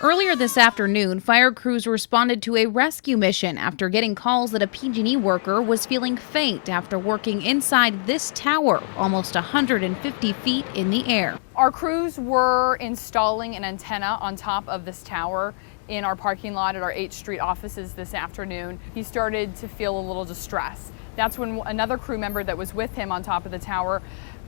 Earlier this afternoon, fire crews responded to a rescue mission after getting calls that a PG&E worker was feeling faint after working inside this tower, almost 150 feet in the air. Our crews were installing an antenna on top of this tower in our parking lot at our 8th Street offices this afternoon. He started to feel a little distress. That's when another crew member that was with him on top of the tower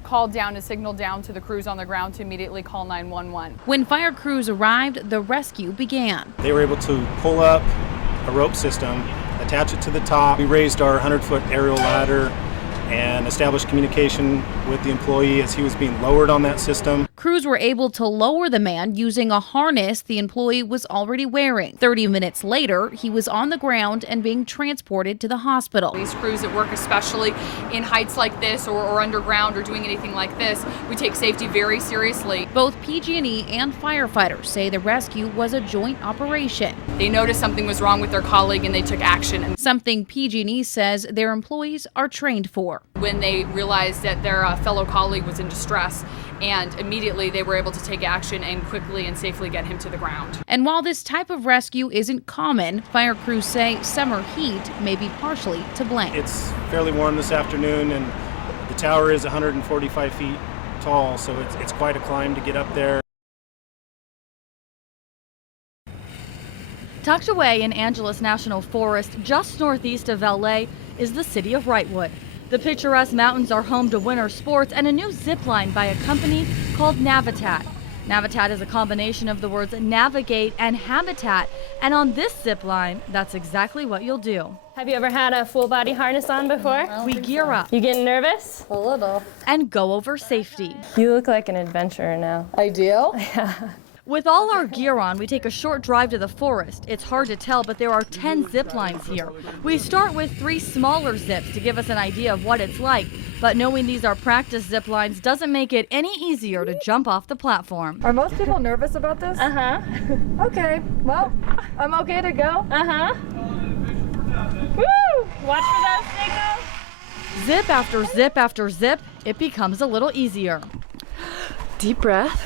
called down to signal down to the crews on the ground to immediately call 911. When fire crews arrived, the rescue began. They were able to pull up a rope system, attach it to the top. We raised our 100-foot aerial ladder and established communication with the employee as he was being lowered on that system. Crews were able to lower the man using a harness the employee was already wearing. 30 minutes later, he was on the ground and being transported to the hospital. These crews that work especially in heights like this or underground or doing anything like this, we take safety very seriously. Both PG&E and firefighters say the rescue was a joint operation. They noticed something was wrong with their colleague and they took action. Something PG&E says their employees are trained for. When they realized that their fellow colleague was in distress, and immediately they were able to take action and quickly and safely get him to the ground. And while this type of rescue isn't common, fire crews say summer heat may be partially to blame. It's fairly warm this afternoon, and the tower is 145 feet tall, so it's quite a climb to get up there. Tucked away in Angeles National Forest, just northeast of LA, is the city of Wrightwood. The picturesque mountains are home to winter sports and a new zip line by a company called Navitat. Navitat is a combination of the words navigate and habitat, and on this zip line, that's exactly what you'll do. Have you ever had a full body harness on before? We gear up. You getting nervous? A little. And go over safety. You look like an adventurer now. I do? Yeah. With all our gear on, we take a short drive to the forest. It's hard to tell, but there are 10 zip lines here. We start with 3 smaller zips to give us an idea of what it's like, but knowing these are practice zip lines doesn't make it any easier to jump off the platform. Are most people nervous about this? Uh-huh. Okay, well, I'm okay to go. Uh-huh. Woo! Watch for those signals. Zip after zip after zip, it becomes a little easier. Deep breath.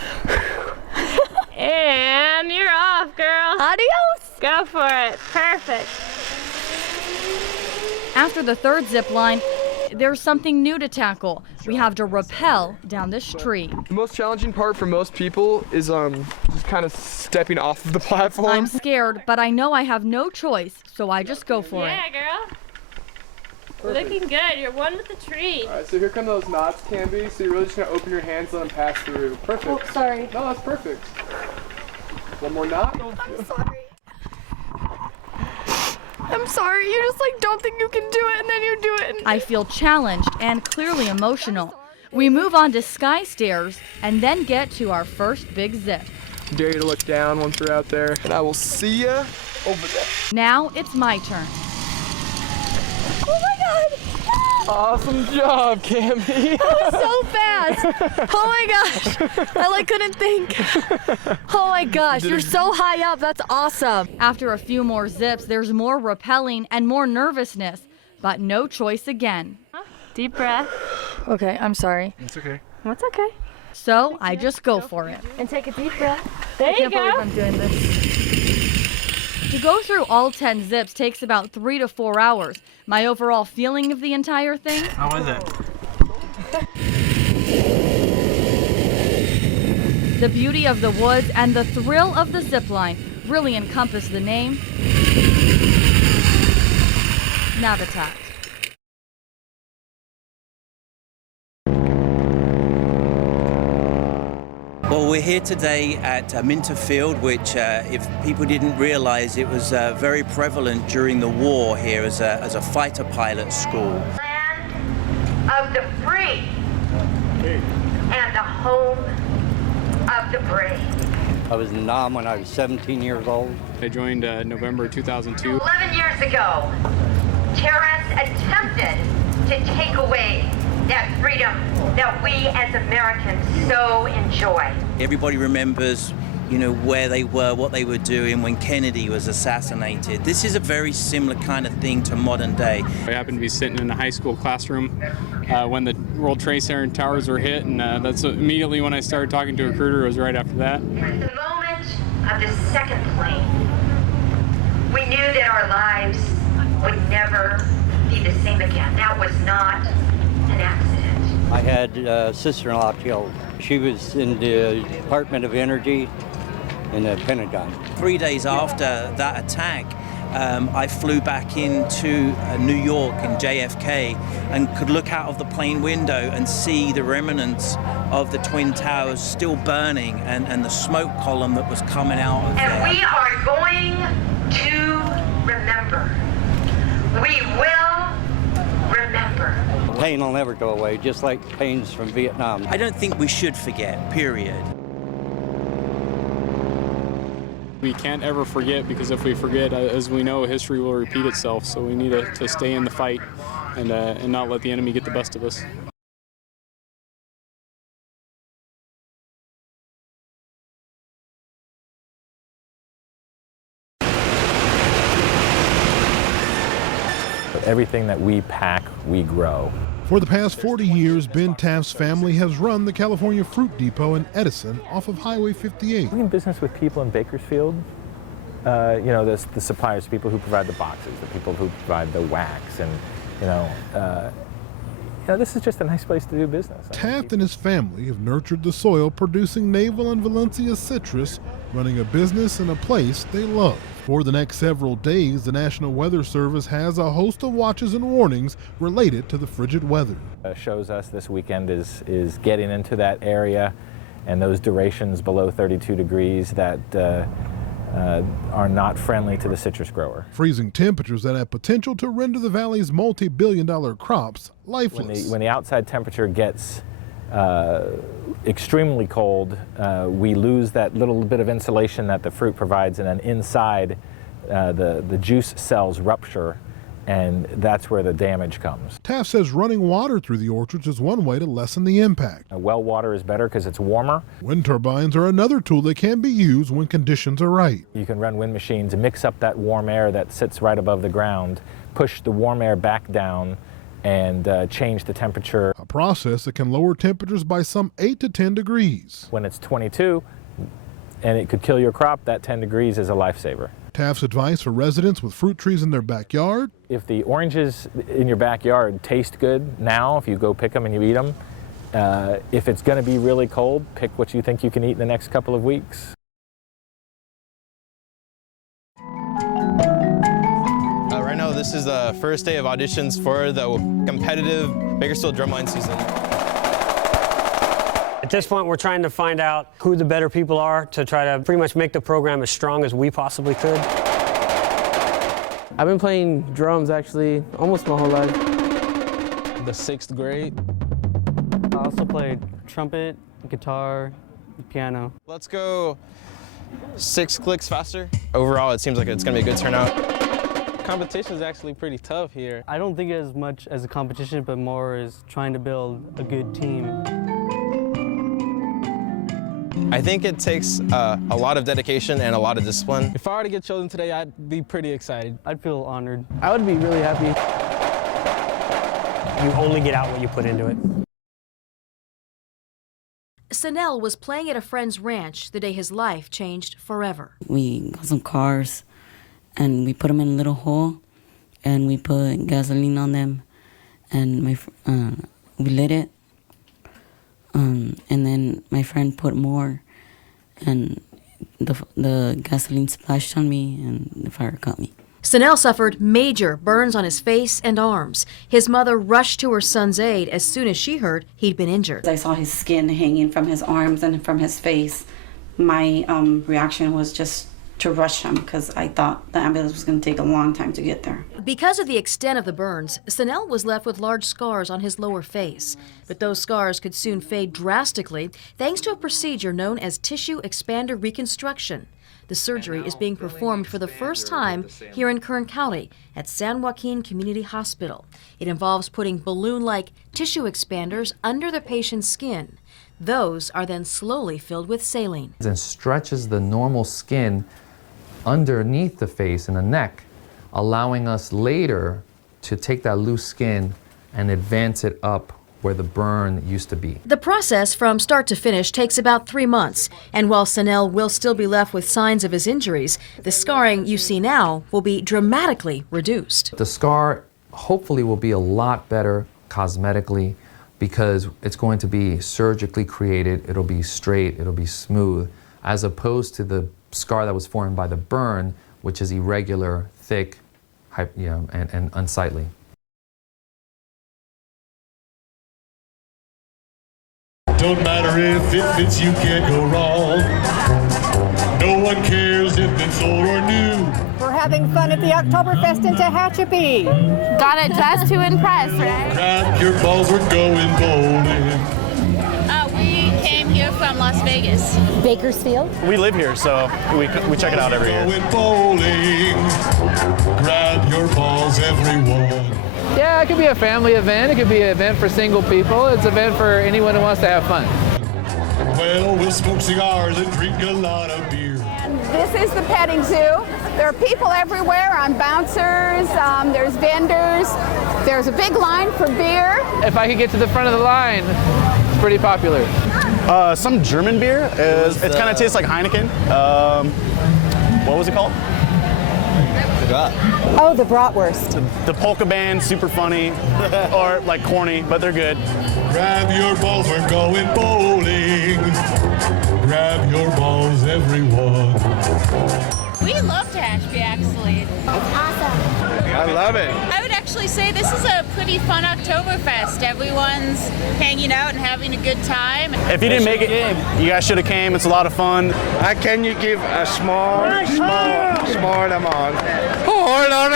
And you're off, girl. Adios! Go for it. Perfect. After the 3rd zip line, there's something new to tackle. We have to rappel down this tree. The most challenging part for most people is just kind of stepping off of the platform. I'm scared, but I know I have no choice, so I just go for it. Yeah, girl. Perfect. Looking good. You're one with the tree. All right, so here come those knots, Canby. So you're really just gonna open your hands and let them pass through. Perfect. Oh, sorry. No, that's perfect. One more knot. I'm sorry. I'm sorry. You just don't think you can do it, and then you do it. I feel challenged and clearly emotional. We move on to sky stairs and then get to our first big zip. Dare you to look down once we're out there, and I will see you over there. Now it's my turn. Oh my God! Awesome job, Cammy. That was so fast. Oh my gosh. I couldn't think. Oh my gosh, you're so high up. That's awesome. After a few more zips, there's more rappelling and more nervousness, but no choice again. Deep breath. Okay, I'm sorry. It's okay. That's okay. So I just go for it. And take a deep breath. There you I can't believe go. I'm doing this. To go through all 10 zips takes about 3 to 4 hours. My overall feeling of the entire thing? How was it? The beauty of the woods and the thrill of the zip line really encompass the name Navitat. Well, we're here today at Minter Field, which, if people didn't realize, it was very prevalent during the war here as a fighter pilot school. Land of the free and the home of the brave. I was in Nam when I was 17 years old. I joined November 2002. 11 years ago, terrorists attempted to take away that freedom that we as Americans so enjoy. Everybody remembers, where they were, what they were doing when Kennedy was assassinated. This is a very similar kind of thing to modern day. I happened to be sitting in a high school classroom when the World Trade Center towers were hit, and that's immediately when I started talking to a recruiter. It was right after that. The moment of the second plane, we knew that our lives would never be the same again. That was not an accident. I had a sister-in-law killed. She was in the Department of Energy in the Pentagon. 3 days after that attack, I flew back into New York in JFK and could look out of the plane window and see the remnants of the Twin Towers still burning and the smoke column that was coming out of there. And we are going to remember. We will remember. Pain will never go away, just like pains from Vietnam. I don't think we should forget, period. We can't ever forget, because if we forget, as we know, history will repeat itself. So we need to stay in the fight and not let the enemy get the best of us. Everything that we pack, we grow. For the past 40 years, Ben Taft's family has run the California Fruit Depot in Edison off of Highway 58. We're in business with people in Bakersfield. You know, the suppliers, people who provide the boxes, the people who provide the wax, and this is just a nice place to do business. Taft and his family have nurtured the soil, producing Navel and Valencia citrus, running a business in a place they love. For the next several days, the National Weather Service has a host of watches and warnings related to the frigid weather. Shows us this weekend is getting into that area, and those durations below 32 degrees that are not friendly to the citrus grower. Freezing temperatures that have potential to render the valley's multi-billion-dollar crops lifeless. When the outside temperature gets extremely cold, we lose that little bit of insulation that the fruit provides, and then inside the juice cells rupture, and that's where the damage comes. Taft says running water through the orchards is one way to lessen the impact. Well water is better because it's warmer. Wind turbines are another tool that can be used when conditions are right. You can run wind machines and mix up that warm air that sits right above the ground, push the warm air back down, and change the temperature. A process that can lower temperatures by some 8 to 10 degrees. When it's 22 and it could kill your crop, that 10 degrees is a lifesaver. Taft's advice for residents with fruit trees in their backyard: if the oranges in your backyard taste good now, if you go pick them and you eat them, if it's going to be really cold, pick what you think you can eat in the next couple of weeks. Right now, this is the first day of auditions for the competitive Bakersfield drumline season. At this point, we're trying to find out who the better people are to try to pretty much make the program as strong as we possibly could. I've been playing drums actually almost my whole life. The 6th grade. I also played trumpet, guitar, piano. Let's go 6 clicks faster. Overall, it seems like it's going to be a good turnout. Competition is actually pretty tough here. I don't think as much as a competition, but more as trying to build a good team. I think it takes a lot of dedication and a lot of discipline. If I were to get chosen today, I'd be pretty excited. I'd feel honored. I would be really happy. You only get out what you put into it. Sanel was playing at a friend's ranch the day his life changed forever. We got some cars, and we put them in a little hole, and we put gasoline on them, and we lit it, and then my friend put more, and the gasoline splashed on me, and the fire caught me. Sanel suffered major burns on his face and arms. His mother rushed to her son's aid as soon as she heard he'd been injured. I saw his skin hanging from his arms and from his face. My reaction was just to rush him because I thought the ambulance was going to take a long time to get there. Because of the extent of the burns, Sanel was left with large scars on his lower face. But those scars could soon fade drastically thanks to a procedure known as tissue expander reconstruction. The surgery is being performed for the first time here in Kern County at San Joaquin Community Hospital. It involves putting balloon-like tissue expanders under the patient's skin. Those are then slowly filled with saline. And stretches the normal skin underneath the face and the neck, allowing us later to take that loose skin and advance it up where the burn used to be. The process from start to finish takes about 3 months, and while Sanel will still be left with signs of his injuries, the scarring you see now will be dramatically reduced. The scar hopefully will be a lot better cosmetically because it's going to be surgically created, it'll be straight, it'll be smooth, as opposed to the scar that was formed by the burn, which is irregular, thick, and unsightly. Don't matter if it fits, you can't go wrong. No one cares if it's old or new. We're having fun at the Oktoberfest in Tehachapi. Gotta dress to impress, right? Grab your balls, we're going bowling. We came here from Las Vegas. Bakersfield? We live here, so we check it out every year. Going bowling. Grab your balls, everyone. Yeah, it could be a family event. It could be an event for single people. It's an event for anyone who wants to have fun. Well, we'll smoke cigars and drink a lot of beer. This is the petting zoo. There are people everywhere on bouncers, there's vendors, there's a big line for beer. If I could get to the front of the line, it's pretty popular. Some German beer. It kind of tastes like Heineken. What was it called? Oh, the bratwurst. The polka band, super funny, or like corny, but they're good. Grab your balls, we're going bowling. Grab your balls, everyone. We love Tehachapi, actually. It's awesome. I love it. I would actually say this is a pretty fun Oktoberfest. Everyone's hanging out and having a good time. If you didn't make it, you guys should have came. It's a lot of fun. Can you give a small amount? Hold on,